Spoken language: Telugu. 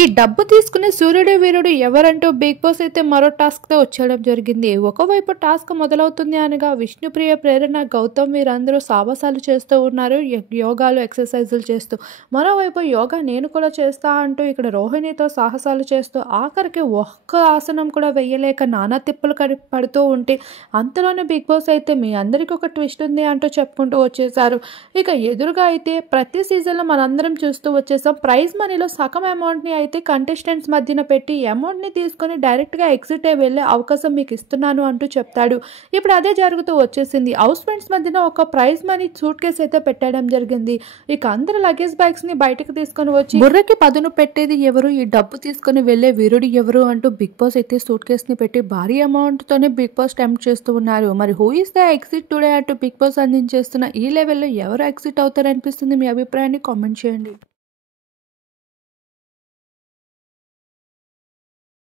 ఈ డబ్బు తీసుకునే సూర్యుడు వీరుడు ఎవరంటూ బిగ్ బాస్ అయితే మరో టాస్క్తో వచ్చేయడం జరిగింది. ఒకవైపు టాస్క్ మొదలవుతుంది అనగా విష్ణుప్రియ, ప్రేరణ, గౌతమ్ వీరందరూ సాహసాలు చేస్తూ ఉన్నారు, యోగాలు ఎక్సర్సైజులు చేస్తూ. మరోవైపు యోగా నేను కూడా చేస్తా అంటూ ఇక్కడ రోహిణితో సాహసాలు చేస్తూ ఆఖరికి ఒక్క ఆసనం కూడా వెయ్యలేక నానా తిప్పలు పడుతూ ఉంటే అంతలోనే బిగ్ బాస్ అయితే మీ అందరికీ ఒక ట్విస్ట్ ఉంది అంటూ చెప్పుకుంటూ వచ్చేసారు. ఇక ఎదురుగా అయితే ప్రతి సీజన్లో మనందరం చూస్తూ వచ్చేసాం. ప్రైజ్ మనీలో సగం అమౌంట్ని అయితే కంటెస్టెంట్స్ మధ్యన పెట్టి అమౌంట్ని తీసుకొని డైరెక్ట్గా ఎగ్జిట్ అయ్యి వెళ్ళే అవకాశం మీకు ఇస్తున్నాను అంటూ చెప్తాడు. ఇప్పుడు అదే జరుగుతూ వచ్చేసింది. హౌస్ ఫ్రెండ్స్ మధ్యన ఒక ప్రైజ్ మనీ సూట్ కేసు అయితే పెట్టడం జరిగింది. ఇక అందరు లగేజ్ బ్యాగ్స్ ని బయటకు తీసుకొని వచ్చి బుర్రకి పదును పెట్టేది ఎవరు, ఈ డబ్బు తీసుకొని వెళ్లే వీరుడు ఎవరు అంటూ బిగ్ బాస్ అయితే సూట్ కేస్ ని పెట్టి భారీ అమౌంట్ తోనే బిగ్ బాస్ టెంప్ట్ చేస్తూ ఉన్నారు. మరి who is the exit today అంటూ బిగ్ బాస్ అందించేస్తున్న ఈ లెవెల్లో ఎవరు ఎగ్జిట్ అవుతారనిపిస్తుంది? మీ అభిప్రాయాన్ని కామెంట్ చేయండి.